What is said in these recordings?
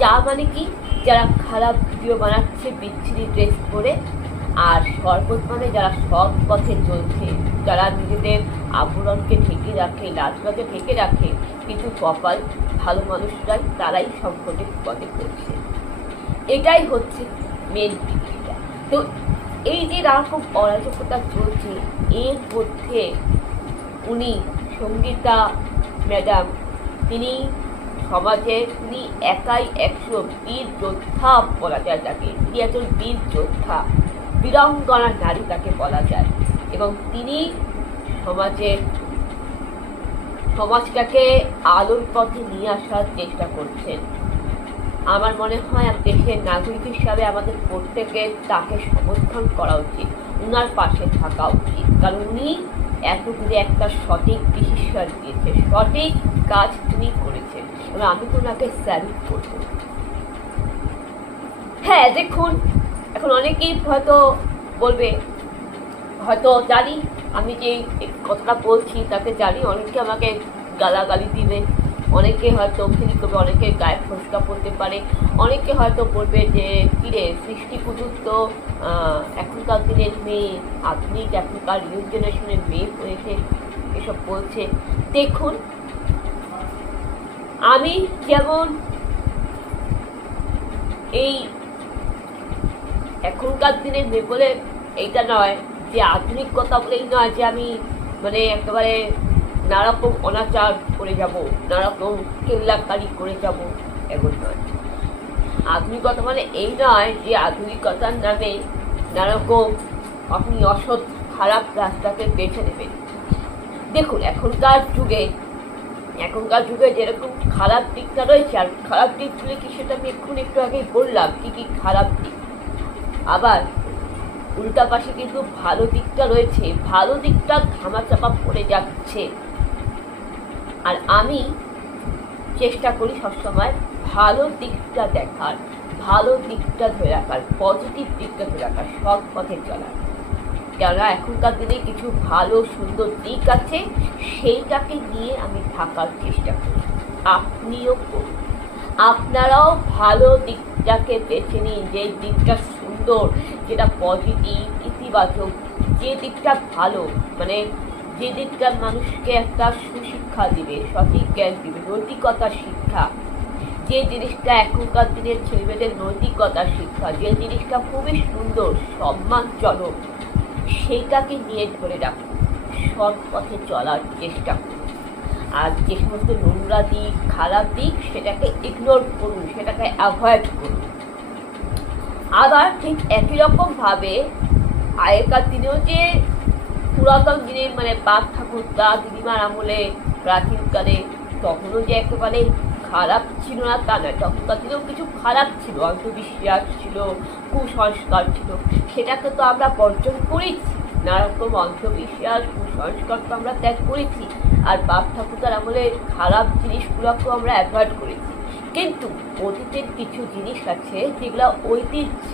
যা মানে কি, যারা খারাপ ভিডিও বানাচ্ছে বিচ্ছিরি ড্রেস পরে, আর শরবত মানে যারা সৎ পথে চলছে, যারা নিজেদের আবরণকে ঢেকে রাখে, লাজবাকে ঢেকে রাখে, কিন্তু কপাল ভালো মানুষরাই তারাই সংকটের পথে পড়ছে। এটাই হচ্ছে মেন পৃথিবীটা। তো এই যে রকম অরাজকতা চলছে, এর মধ্যে উনি সঙ্গীতা ম্যাডাম, তিনি সমাজে তিনি একাই 100 বীর যোদ্ধা বলা যায় তাকে। তিনি একজন বীর যোদ্ধা, বীরাঙ্গনা নারী তাকে বলা যায়। এবং তিনি সমাজটাকে আলোর পথে নিয়ে আসার চেষ্টা করছেন। আমার মনে হয় দেশের নাগরিক হিসাবে আমাদের প্রত্যেকের তাকে সমর্থন করা উচিত, উনার পাশে থাকা উচিত। কারণ উনি এতগুলো একটা সঠিক ডিসিশন দিয়েছে, সঠিক কাজ তিনি করেছেন, এবং আমি তো ওনাকে স্যালুট করব। হ্যাঁ, দেখুন, এখন অনেকেই হয়তো বলবে, হয়তো জানি আমি যে কথাটা বলছি তাতে জানি অনেকে আমাকে গালাগালি দিবে, অনেকে হয়তো ফিল করবে, অনেকে গায়ে ফসকা পড়তে পারে, অনেকে হয়তো বলবে যে কিরে সৃষ্টি পুজোর তো এখনকার দিনের মেয়ে, আধুনিক এখনকার নিউ জেনারেশনের মেয়ে হয়েছে, এসব বলছে। দেখুন, আমি যেমন এই এখনকার দিনের মেয়ে বলে এইটা নয়, যে আধুনিক কথা বলেই নয় যে আমি মানে একেবারে নানারকম অনাচার করে যাব, নানারকম কেল্লাকারি করে যাব, এমন নয়। আধুনিকতা মানে এই নয় যে আধুনিকতার নামে নানারকম আপনি অসৎ খারাপ রাস্তাকে বেছে নেবেন। দেখুন, এখনকার যুগে যেরকম খারাপ দিকটা রয়েছে, আর খারাপ দিকগুলো কি সেটা আমি একটু আগেই বললাম কি কি খারাপ দিক। আবার উল্টা পাশে কিন্তু ভালো দিকটা রয়েছে, ভালো দিকটা ধামাচাপা পড়ে যাচ্ছে। আর আমি চেষ্টা করি সবসময় ভালো দিকটা দেখার, ভালো দিকটা ধরে রাখার, পজিটিভ দিকটা ধরে রাখার, সৎ পথে চলার। কেননা এখনকার দিনে কিছু ভালো সুন্দর দিক আছে, সেইটাকে নিয়ে আমি থাকার চেষ্টা করি। আপনিও করুন, আপনারাও ভালো দিকটাকে বেছে নিন, যে দিকটা সুন্দর, যেটা পজিটিভ, ইতিবাচক, যে দিকটা ভালো, মানে যে দিকটা মানুষকে একটা সুশিক্ষা দিবে, সঠিক জ্ঞান দিবে, নৈতিকতার শিক্ষা, যে জিনিসটা এখনকার দিনের ছেলেমেয়েদের নৈতিকতার শিক্ষা, যে জিনিসটা খুবই সুন্দর, সম্মানজনক, সেইটাকে নিয়ে ধরে রাখুন, সৎ পথে চলার চেষ্টা করুন। আর যে সমস্ত নোংরা দিক, খারাপ দিক, সেটাকে ইগনোর করুন, সেটাকে অ্যাভয়েড করুন। আবার ঠিক একই রকম ভাবে আগেকার দিনেও যে পুরাতন দিনে মানে বাপ ঠাকুরদা দিদিমার আমলে, প্রাচীনকালে, তখনও যে একেবারে খারাপ ছিল না তা নয়, তখনকার দিনেও কিছু খারাপ ছিল, অন্ধবিশ্বাস ছিল, কুসংস্কার ছিল, সেটাকে তো আমরা বর্জন করেছি। নানারকম অন্ধবিশ্বাস, কুসংস্কার তো আমরা ত্যাগ করেছি, আর বাপ ঠাকুরদার আমলে খারাপ জিনিসগুলোকেও আমরা অ্যাভয়েড করেছি। কিন্তু অতীতের কিছু জিনিস আছে যেগুলো ঐতিহ্য,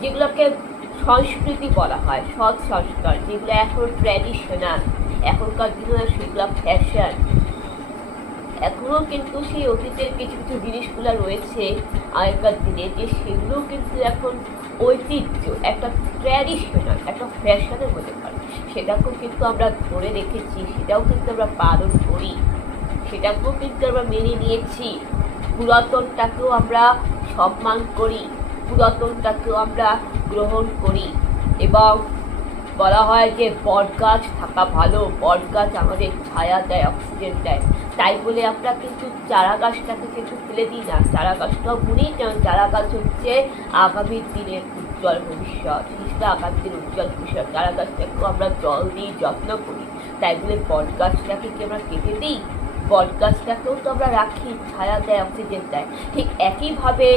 যেগুলোকে সংস্কৃতি বলা হয়, সৎ সংস্কার, যেগুলো এখন ট্র্যাডিশনাল, এখনকার দিনে সেগুলো ফ্যাশন। এখনো কিন্তু সেই অতীতের কিছু কিছু জিনিসগুলো রয়েছে আগেকার দিনে, যে সেগুলো কিন্তু এখন ঐতিহ্য, একটা ট্র্যাডিশনাল, একটা ফ্যাশনের হতে পারে, সেটাকেও কিন্তু আমরা ধরে রেখেছি, সেটাও কিন্তু আমরা পালন করি, সেটাকেও কিন্তু আমরা মেনে নিয়েছি। পুরাতনটাকেও আমরা সম্মান করি, পুরাতনটাকেও আমরা গ্রহণ করি। এবং বলা হয় যে বট গাছ থাকা ভালো, বট গাছ আমাদের ছায়া দেয়, অক্সিজেন দেয়, তাই বলে আমরা কিন্তু চারা গাছটাকে কিন্তু ফেলে দিই না, চারা গাছটাও বুনি, কারণ চারা গাছ হচ্ছে আগামী দিনের উজ্জ্বল ভবিষ্যৎ, সেটা আগামী দিনের উজ্জ্বল ভবিষ্যৎ। চারা গাছটাকেও আমরা জল দিই, যত্ন করি, তাই বলে বট গাছটাকে কি আমরা কেটে দিই? বট গাছটাকেও তো আমরা রাখি, ছায়া দেয়, অক্সিজেন দেয়। ঠিক একইভাবে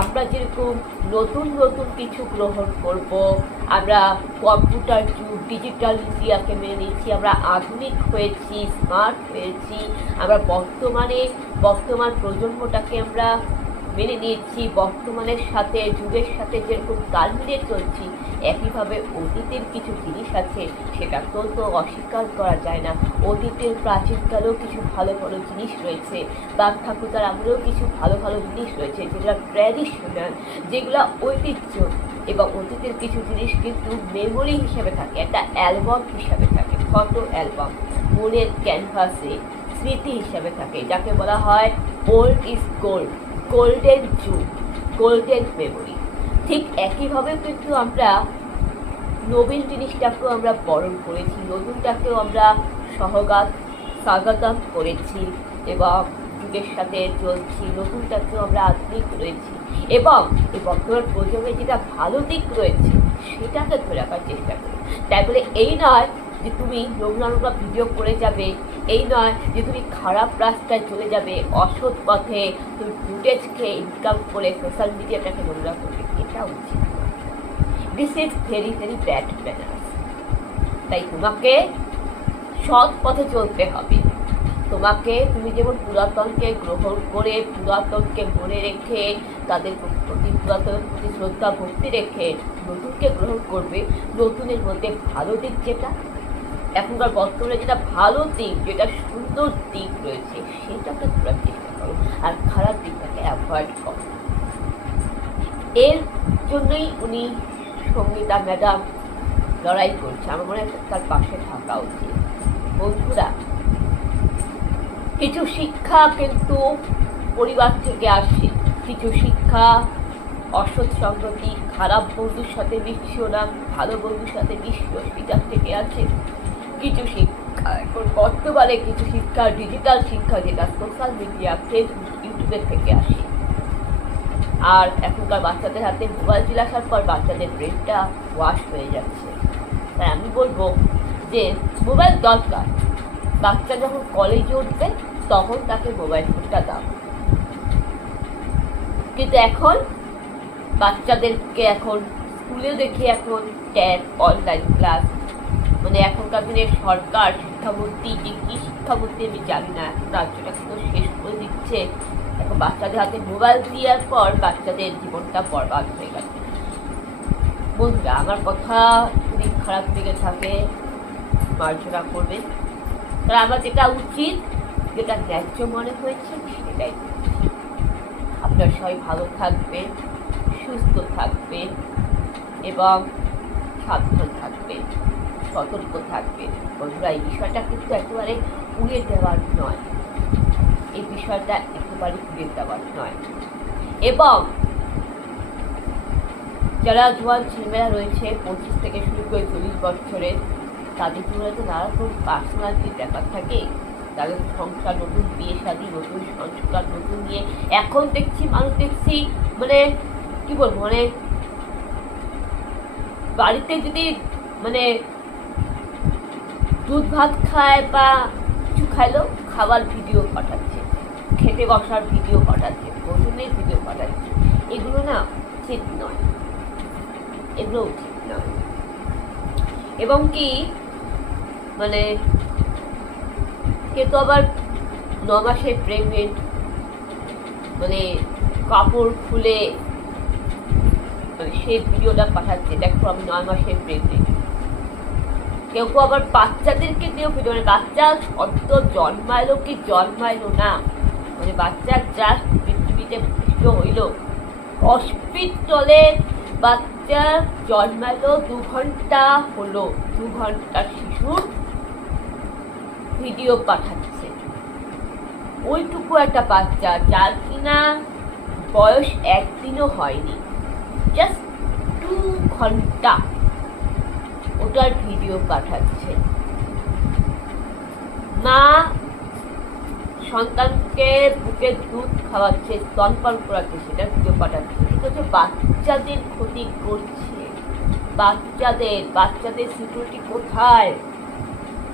আমরা যেরকম নতুন নতুন কিছু গ্রহণ করব, আমরা কম্পিউটার যুগ, ডিজিটাল ইন্ডিয়াকে মেনে নিচ্ছি, আমরা আধুনিক হয়েছি, স্মার্ট হয়েছি, আমরা বর্তমান প্রজন্মটাকে আমরা মেনে নিয়েছি, বর্তমানের সাথে যুগের সাথে যেরকম তাল মিলিয়ে চলছি, একইভাবে অতীতের কিছু জিনিস আছে, সেটা তো অস্বীকার করা যায় না। অতীতের প্রাচীনকালেও কিছু ভালো ভালো জিনিস রয়েছে, বাপ ঠাকুরদার আমলেও কিছু ভালো ভালো জিনিস রয়েছে, যেগুলো ট্র্যাডিশনাল, যেগুলো ঐতিহ্য। এবং অতীতের কিছু জিনিস কিন্তু মেমোরি হিসেবে থাকে, একটা অ্যালবাম হিসাবে থাকে, ফটো অ্যালবাম, মনের ক্যানভাসে স্মৃতি হিসাবে থাকে, যাকে বলা হয় ওল্ড ইজ গোল্ড, গোল্ডেন যুগ, গোল্ডেন মেমোরি। ঠিক একইভাবে কিন্তু আমরা নবীন জিনিসটাকেও আমরা বরণ করেছি, নতুনটাকেও আমরা স্বাগতম করেছি এবং যুগের সাথে চলছি, নতুনটাকেও আমরা আধুনিক রয়েছি এবং এই বর্তমান প্রজন্মে যেটা ভালো দিক রয়েছে সেটাকে ধরে রাখার চেষ্টা করি। তাই বলে এই নয় যে তুমি নোংরা নোংরা ভিডিও করে যাবে, এই নয় যে তুমি খারাপ রাস্তায় চলে যাবে, অসৎ পথে তুমি ফুটেজ খেয়ে ইনকাম করে সোশ্যাল মিডিয়াটাকে নোংরা করবে, এটা উচিত। This is very very bad manners. তাই তোমাকে সৎ পথে চলতে হবে। তুমি যেমন পুরাতনকে গ্রহণ করে, পুরাতনকে মনে রেখে, তাদের প্রতি পুরাতনের প্রতি শ্রদ্ধা ভক্তি রেখে নতুনকে গ্রহণ করবে। নতুনের মধ্যে ভালো দিক যেটা এখনকার বর্তমানে, যেটা ভালো দিক, যেটা সুন্দর দিক রয়েছে, সেটাকে ধরার চেষ্টা করো আর খারাপ দিকটাকে অ্যাভয়েড করো। এর জন্যই উনি সঙ্গীতা ম্যাডাম লড়াই করছে। আমার মনে হয় তার পাশে থাকা উচিত। বন্ধুরা, কিছু শিক্ষা কিন্তু পরিবার থেকে আসে, কিছু শিক্ষা অসৎ সংগতি, খারাপ বন্ধুর সাথে মিশিও না, ভালো বন্ধুর সাথে মিশিও, সেটার থেকে আছে। কিছু শিক্ষা এখন বর্তমানে কিছু শিক্ষা ডিজিটাল শিক্ষা, যেটা সোশ্যাল মিডিয়া, ফেসবুক, ইউটিউবের থেকে আসে। আর এখনকার বাচ্চাদের হাতে মোবাইল চলে আসার পর বাচ্চাদের ব্রেনটা ওয়াশ হয়ে যাচ্ছে। তাই আমি বলবো যে মোবাইল দরকার, বাচ্চা যখন কলেজে উঠবে তখন তাকে মোবাইল ফোনটা দাও। কিন্তু এখন বাচ্চাদেরকে এখন স্কুলে দেখি এখন ট্যাব, অনলাইন ক্লাস, মানে এখনকার দিনের সরকার শিক্ষামন্ত্রী যে কি শিক্ষামন্ত্রী আমি জানি না, রাজ্যটা তো শেষ করে দিচ্ছে। এখন বাচ্চাদের হাতে মোবাইল দেওয়ার পর বাচ্চাদের জীবনটা বরবাদ হয়ে গেছে। বন্ধুরা, আমার কথা যদি খারাপ দিকে থাকে মার্জনা করবেন। তারা আমার যেটা উচিত, যেটা ন্যায্য মনে হয়েছে সেটাই। আপনার সবাই ভালো থাকবেন, সুস্থ থাকবেন এবং সাবধান থাকবেন, সতর্ক থাকবেন। বন্ধুরা, এই বিষয়টা কিন্তু একেবারে উড়িয়ে দেওয়ার নয়, এই বিষয়টা একেবারে উড়িয়ে দেওয়ার নয়। এবং যারা জোয়ান ছেলেমেয়েরা রয়েছে 25 থেকে শুরু করে 40 বছরের, তাদের জীবনে তো নানা রকম পার্সোনালিটির ব্যাপার থাকে। তাদের সংসার, নতুন বিয়ে শাদী, নতুন সংস্কার, নতুন নিয়ে এখন মানুষ দেখছি মানে কি বলবো, মানে বাড়িতে যদি মানে দুধ ভাত খায় বা কিছু খাইলো, খাবার ভিডিও পাঠাচ্ছে, খেতে বসার ভিডিও পাঠাচ্ছে, ভোজনের ভিডিও পাঠাচ্ছে। এগুলো না উচিত নয়, এগুলো উচিত নয়। এবং কি মানে কেউ তো আবার 9 মাসের প্রেগনেন্ট, মানে কাপড় খুলে মানে সেই ভিডিওটা পাঠাচ্ছে, দেখো আমি 9 মাসের প্রেগনেন্ট। কেউ কেউ আবার বাচ্চাদেরকে দিয়েও ভিডিও, মানে বাচ্চা অত জন্মাইলো কি জন্মাইলো না, মানে বাচ্চা জাস্ট পৃথিবীতে ভূমিষ্ঠ হইল, হসপিটালে বাচ্চা জন্মাইলো 2 ঘন্টা হলো, 2 ঘন্টার শিশুর ভিডিও পাঠাচ্ছে। ওইটুকু একটা বাচ্চা, যার কিনা বয়স 1 দিনও হয়নি, জাস্ট 2 ঘন্টা ওটার ভিডিও পাঠাচ্ছে। মা সন্তানকে বুকে দুধ খাওয়াচ্ছে, স্তনপান করাচ্ছে, সেটার ভিডিও পাঠাচ্ছে। ঠিক আছে, বাচ্চাদের ক্ষতি করছে। বাচ্চাদের সিকিউরিটি কোথায়?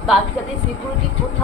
বাচ্চাদের সিকিউরিটি কোথায়?